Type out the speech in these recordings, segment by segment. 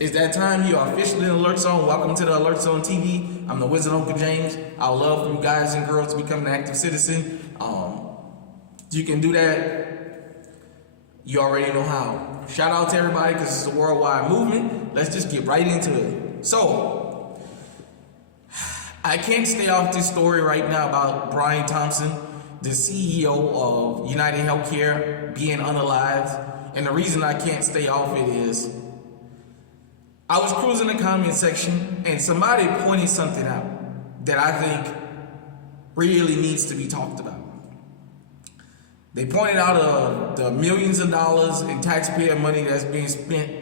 It's that time. You are officially in Alert Zone. Welcome to the Alert Zone TV. I'm the Wizard Uncle James. I would love for you guys and girls to become an active citizen. You can do that. You already know how. Shout out to everybody because it's a worldwide movement. Let's just get right into it. So, I can't stay off this story right now about Brian Thompson, the CEO of United Healthcare, being unalived. And the reason I can't stay off it is I was cruising the comment section and somebody pointed something out that I think really needs to be talked about. They pointed out the millions of dollars in taxpayer money that's being spent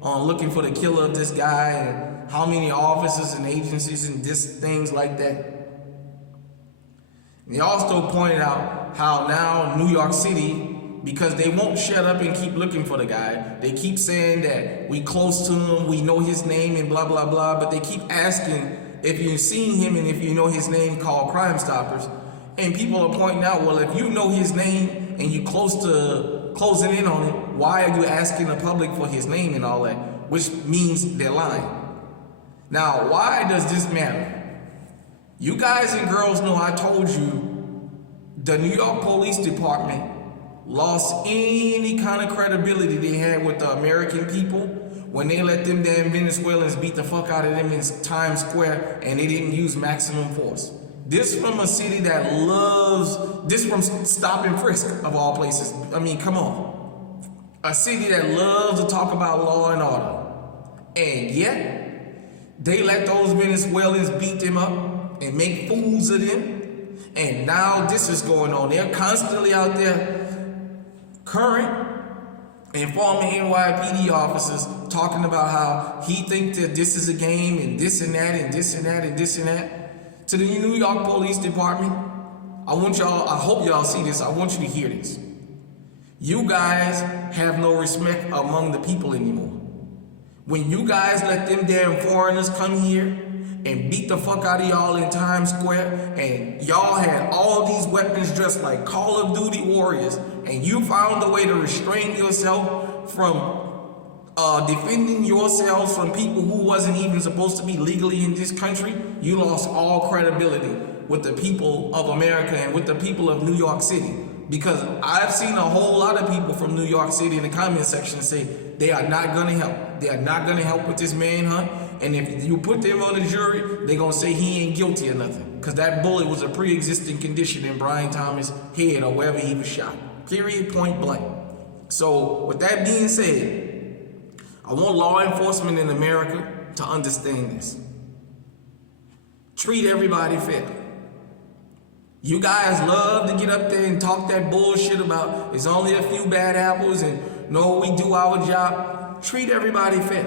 on looking for the killer of this guy, and how many offices and agencies and things like that. And they also pointed out how now New York City, because they won't shut up and keep looking for the guy, they keep saying that we close to him, we know his name and blah, blah, blah, but they keep asking if you've seen him and if you know his name, call Crime Stoppers. And people are pointing out, well, if you know his name and you close to closing in on it, why are you asking the public for his name and all that? Which means they're lying. Now, why does this matter? You guys and girls know I told you the New York Police Department lost any kind of credibility they had with the American people when they let them damn Venezuelans beat the fuck out of them in Times Square and they didn't use maximum force. This from a city that loves, this from Stop and Frisk of all places. I mean, come on. A city that loves to talk about law and order. And yet, they let those Venezuelans beat them up and make fools of them. And now this is going on. They're constantly out there, current and former NYPD officers, talking about how he thinks that this is a game and this and that and this and that and this and that. To the New York Police Department, I hope y'all see this, I want you to hear this. You guys have no respect among the people anymore. When you guys let them damn foreigners come here and beat the fuck out of y'all in Times Square, and y'all had all these weapons dressed like Call of Duty warriors, and you found a way to restrain yourself from defending yourselves from people who wasn't even supposed to be legally in this country, you lost all credibility with the people of America and with the people of New York City. Because I've seen a whole lot of people from New York City in the comment section say they are not going to help. They are not going to help with this manhunt. And if you put them on the jury, they're going to say he ain't guilty or nothing. Because that bullet was a pre-existing condition in Brian Thomas' head or wherever he was shot. Period, point blank. So with that being said, I want law enforcement in America to understand this. Treat everybody fair. You guys love to get up there and talk that bullshit about it's only a few bad apples and no, we do our job. Treat everybody fair.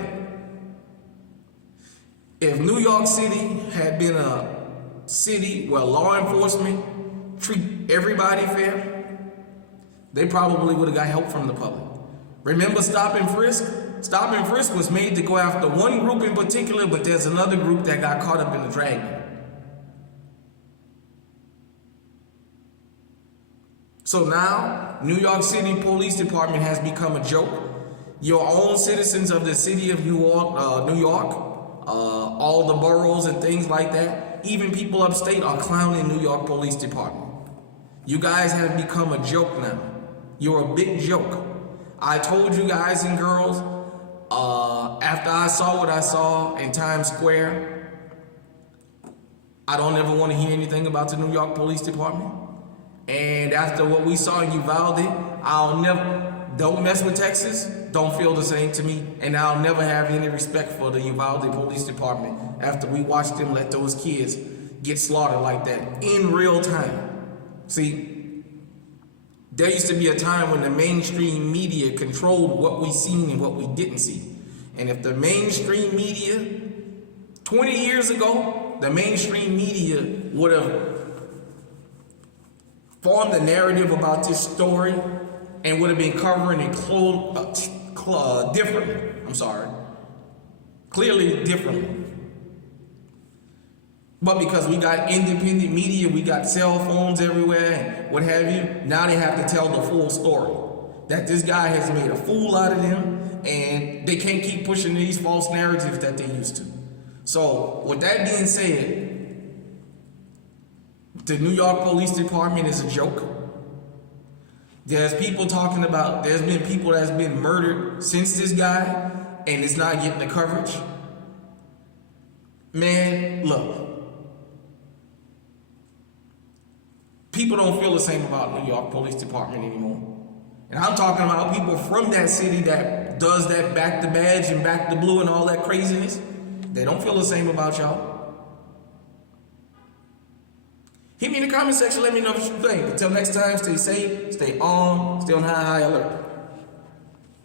If New York City had been a city where law enforcement treat everybody fair, they probably would have got help from the public. Remember Stop and Frisk? Stop and Frisk was made to go after one group in particular, but there's another group that got caught up in the dragnet. So now, New York City Police Department has become a joke. Your own citizens of the city of New York, all the boroughs and things like that, even people upstate are clowning New York Police Department. You guys have become a joke now. You're a big joke. I told you guys and girls, after I saw what I saw in Times Square, I don't ever want to hear anything about the New York Police Department. And after what we saw in Uvalde, don't mess with Texas, don't feel the same to me, and I'll never have any respect for the Uvalde Police Department after we watched them let those kids get slaughtered like that in real time. See, there used to be a time when the mainstream media controlled what we seen and what we didn't see. And if the mainstream media, 20 years ago, the mainstream media would have formed a narrative about this story and would have been covering it differently. Clearly differently. But because we got independent media, we got cell phones everywhere and what have you, now they have to tell the full story. That this guy has made a fool out of them and they can't keep pushing these false narratives that they used to. So with that being said, the New York Police Department is a joke. There's been people that's been murdered since this guy, and it's not getting the coverage. Man, look. People don't feel the same about New York Police Department anymore. And I'm talking about people from that city that does that back the badge and back the blue and all that craziness. They don't feel the same about y'all. Hit me in the comment section, let me know what you think. Until next time, stay safe, stay on high alert.